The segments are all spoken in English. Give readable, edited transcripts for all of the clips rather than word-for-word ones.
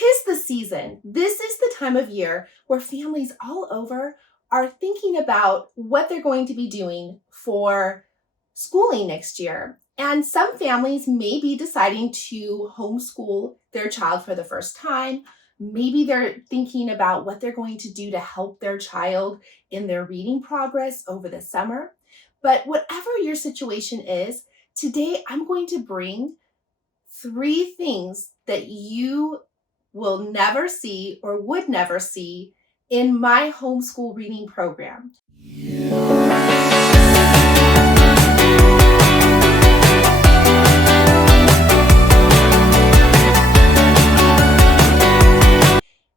'Tis the season. This is the time of year where families all over are thinking about what they're going to be doing for schooling next year. And some families may be deciding to homeschool their child for the first time. Maybe they're thinking about what they're going to do to help their child in their reading progress over the summer. But whatever your situation is, today I'm going to bring 3 things that you will never see or would never see in my homeschool reading program.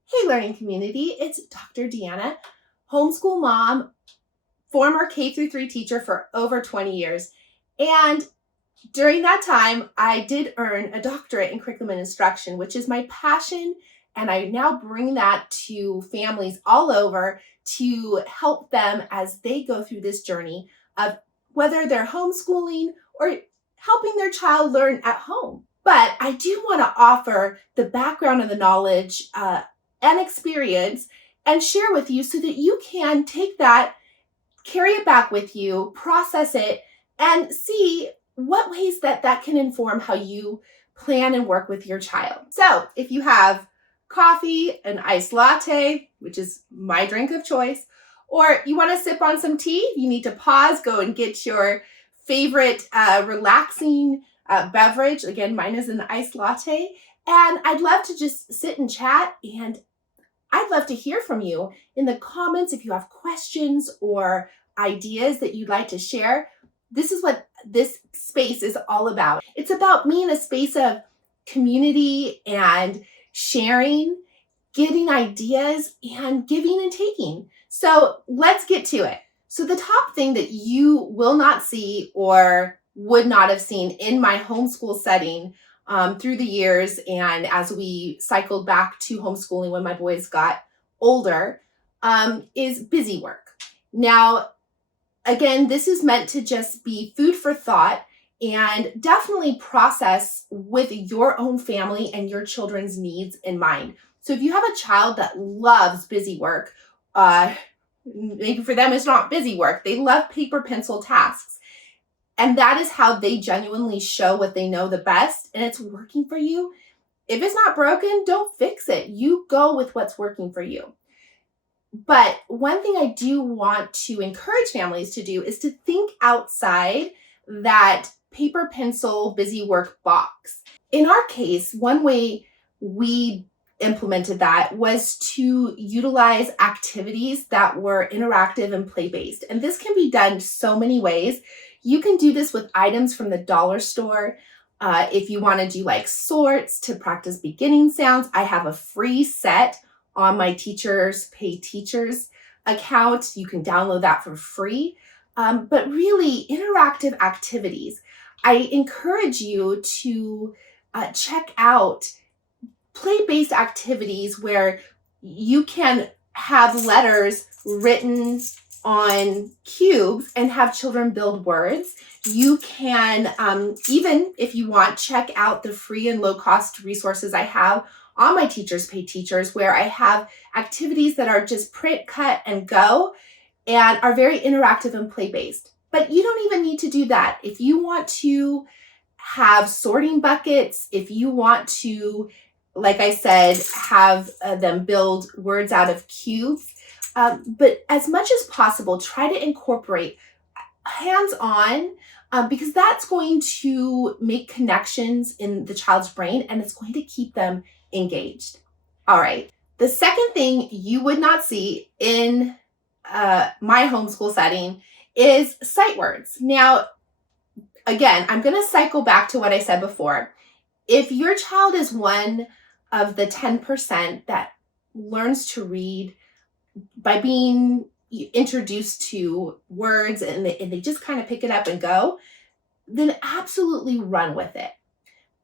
Hey, learning community, it's Dr. Deanna, homeschool mom, former K-3 teacher for over 20 years. And during that time, I did earn a doctorate in curriculum and instruction, which is my passion. And I now bring that to families all over to help them as they go through this journey of whether they're homeschooling or helping their child learn at home. But I do want to offer the background and the knowledge and experience and share with you so that you can take that, carry it back with you, process it, and see what ways that can inform how you plan and work with your child. So if you have coffee, an iced latte, which is my drink of choice, or you want to sip on some tea, you need to pause, go and get your favorite relaxing beverage. Again, mine is an iced latte. And I'd love to just sit and chat, and I'd love to hear from you in the comments if you have questions or ideas that you'd like to share. This is what this space is all about. It's about me in a space of community and sharing, getting ideas, and giving and taking. So let's get to it. So the top thing that you will not see or would not have seen in my homeschool setting through the years, and as we cycled back to homeschooling when my boys got older, is busy work. Now, again, this is meant to just be food for thought and definitely process with your own family and your children's needs in mind. So if you have a child that loves busy work, maybe for them it's not busy work, they love paper pencil tasks. And that is how they genuinely show what they know the best, and it's working for you. If it's not broken, don't fix it. You go with what's working for you. But one thing I do want to encourage families to do is to think outside that paper pencil busy work box. In our case, one way we implemented that was to utilize activities that were interactive and play-based. And this can be done so many ways. You can do this with items from the dollar store. If you want to do like sorts to practice beginning sounds, I have a free set on my Teachers Pay Teachers account. You can download that for free. But really, interactive activities. I encourage you to check out play-based activities where you can have letters written on cubes and have children build words. You can, even if you want, check out the free and low-cost resources I have on my Teachers Pay Teachers, where I have activities that are just print, cut, and go, and are very interactive and play-based. But you don't even need to do that. If you want to have sorting buckets, if you want to, like I said, have them build words out of cubes, but as much as possible, try to incorporate hands-on, because that's going to make connections in the child's brain, and it's going to keep them engaged. All right. The second thing you would not see in my homeschool setting is sight words. Now, again, I'm going to cycle back to what I said before. If your child is one of the 10% that learns to read by being introduced to words and they just kind of pick it up and go, then absolutely run with it.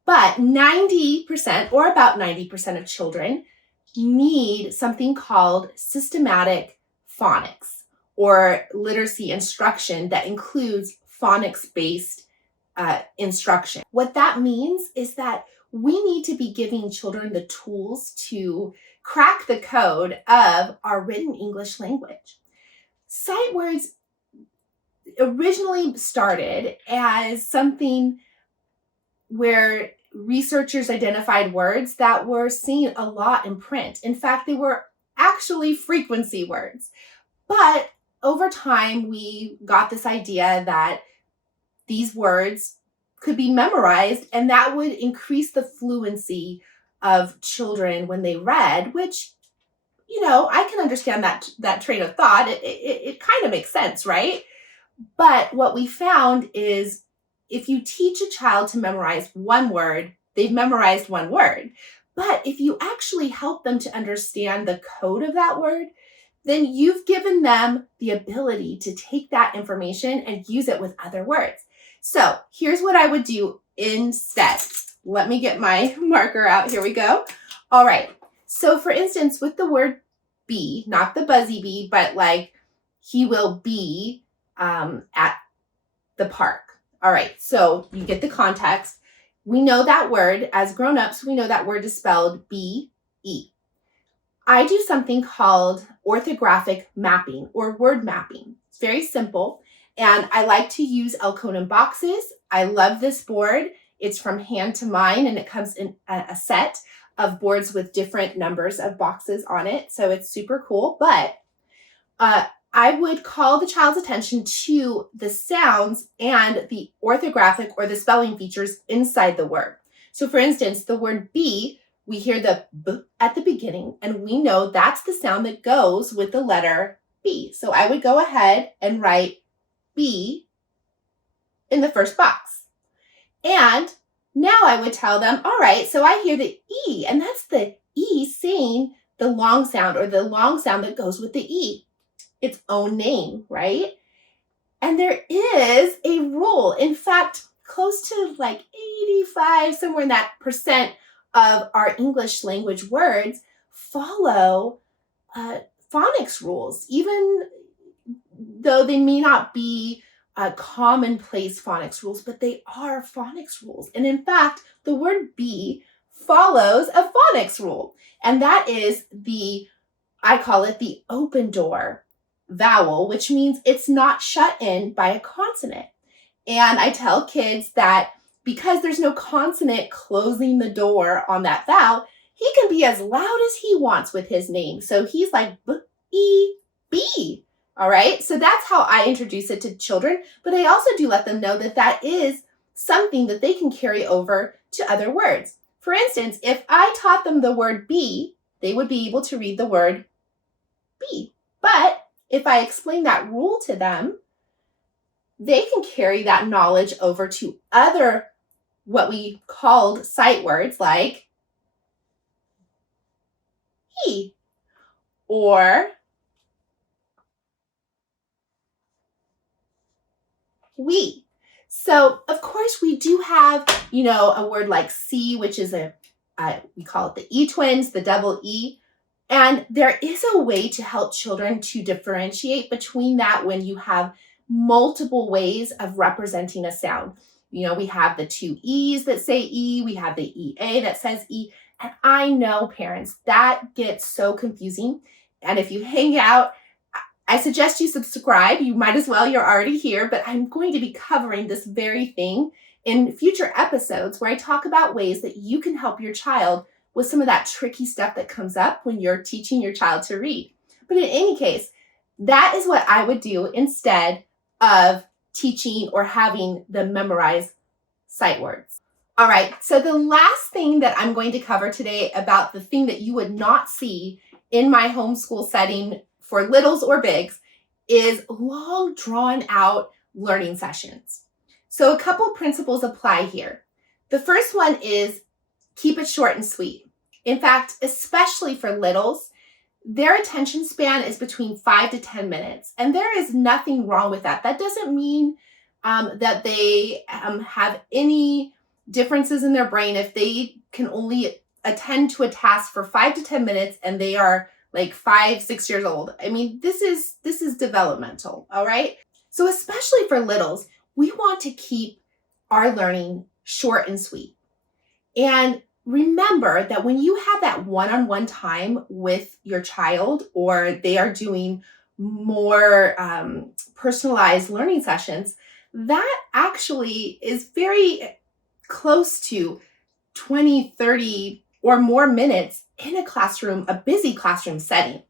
But 90% or about 90% of children need something called systematic phonics or literacy instruction that includes phonics-based instruction. What that means is that we need to be giving children the tools to crack the code of our written English language. Sight words originally started as something where researchers identified words that were seen a lot in print. In fact, they were actually frequency words. But over time, we got this idea that these words could be memorized, and that would increase the fluency of children when they read, which, I can understand that train of thought. It kind of makes sense, right? But what we found is if you teach a child to memorize one word, they've memorized one word. But if you actually help them to understand the code of that word, then you've given them the ability to take that information and use it with other words. So here's what I would do instead. Let me get my marker out. Here we go. All right. So for instance, with the word be, not the buzzy bee, but like he will be at the park. All right, so you get the context. We know that word, as grown-ups, we know that word is spelled B-E. I do something called orthographic mapping or word mapping. It's very simple, and I like to use Elkonin boxes. I love this board. It's from Hand to Mind, and it comes in a set of boards with different numbers of boxes on it, so it's super cool. But I would call the child's attention to the sounds and the orthographic or the spelling features inside the word. So for instance, the word be, we hear the b at the beginning, and we know that's the sound that goes with the letter B. So I would go ahead and write B in the first box. And now I would tell them, all right, so I hear the E, and that's the E saying the long sound or the long sound that goes with the E. Its own name, right? And there is a rule. In fact, close to like 85, somewhere in that percent of our English language words follow phonics rules, even though they may not be commonplace phonics rules, but they are phonics rules. And in fact, the word be follows a phonics rule. And that is I call it the open door vowel, which means it's not shut in by a consonant. And I tell kids that because there's no consonant closing the door on that vowel, he can be as loud as he wants with his name. So he's like B-E-B. All right. So that's how I introduce it to children. But I also do let them know that that is something that they can carry over to other words. For instance, if I taught them the word be, they would be able to read the word be. But if I explain that rule to them, they can carry that knowledge over to other, what we called sight words like he or we. So of course we do have, a word like see, which is we call it the E twins, the double E. And there is a way to help children to differentiate between that when you have multiple ways of representing a sound. We have the two E's that say E, we have the EA that says E, and I know parents, that gets so confusing. And if you hang out, I suggest you subscribe. You might as well, you're already here, but I'm going to be covering this very thing in future episodes where I talk about ways that you can help your child with some of that tricky stuff that comes up when you're teaching your child to read. But in any case, that is what I would do instead of teaching or having them memorize sight words. All right, so the last thing that I'm going to cover today about the thing that you would not see in my homeschool setting for littles or bigs is long drawn out learning sessions. So a couple principles apply here. The first one is keep it short and sweet. In fact, especially for littles, their attention span is between 5 to 10 minutes. And there is nothing wrong with that. That doesn't mean that they have any differences in their brain if they can only attend to a task for 5 to 10 minutes and they are like 5, 6 years old. I mean, this is developmental, all right? So especially for littles, we want to keep our learning short and sweet. And remember that when you have that one-on-one time with your child, or they are doing more personalized learning sessions, that actually is very close to 20, 30 or more minutes in a classroom, a busy classroom setting.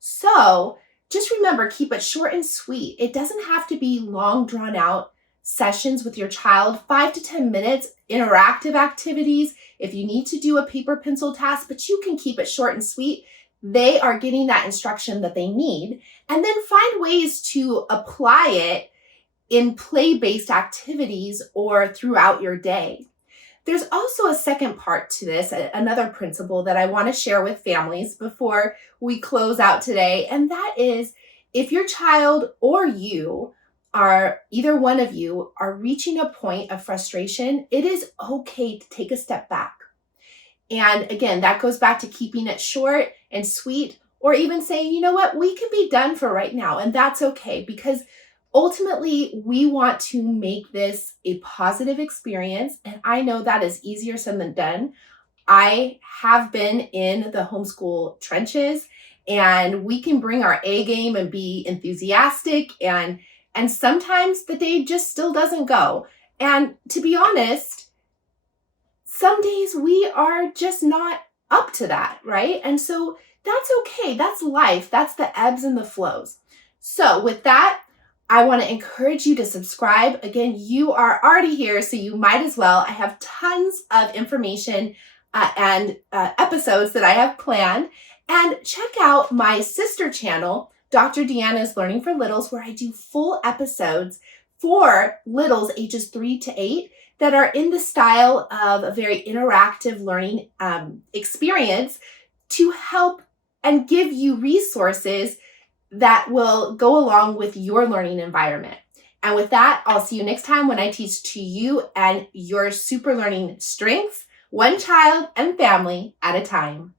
So just remember, keep it short and sweet. It doesn't have to be long, drawn out sessions with your child, 5 to 10 minutes, interactive activities. If you need to do a paper pencil task, but you can keep it short and sweet, they are getting that instruction that they need. And then find ways to apply it in play-based activities or throughout your day. There's also a second part to this, another principle that I want to share with families before we close out today. And that is, if your child or you are, either one of you, are reaching a point of frustration, it is okay to take a step back. And again, that goes back to keeping it short and sweet, or even saying, you know what, we can be done for right now. And that's okay, because ultimately, we want to make this a positive experience, and I know that is easier said than done. I have been in the homeschool trenches, and we can bring our A game and be enthusiastic, and sometimes the day just still doesn't go. And to be honest, some days we are just not up to that, right? And so that's okay. That's life. That's the ebbs and the flows. So with that, I want to encourage you to subscribe. Again, you are already here, so you might as well. I have tons of information and episodes that I have planned. And check out my sister channel, Dr. Deanna's Learning for Littles, where I do full episodes for littles ages 3 to 8 that are in the style of a very interactive learning experience to help and give you resources that will go along with your learning environment. And with that, I'll see you next time when I teach to you and your super learning strengths, one child and family at a time.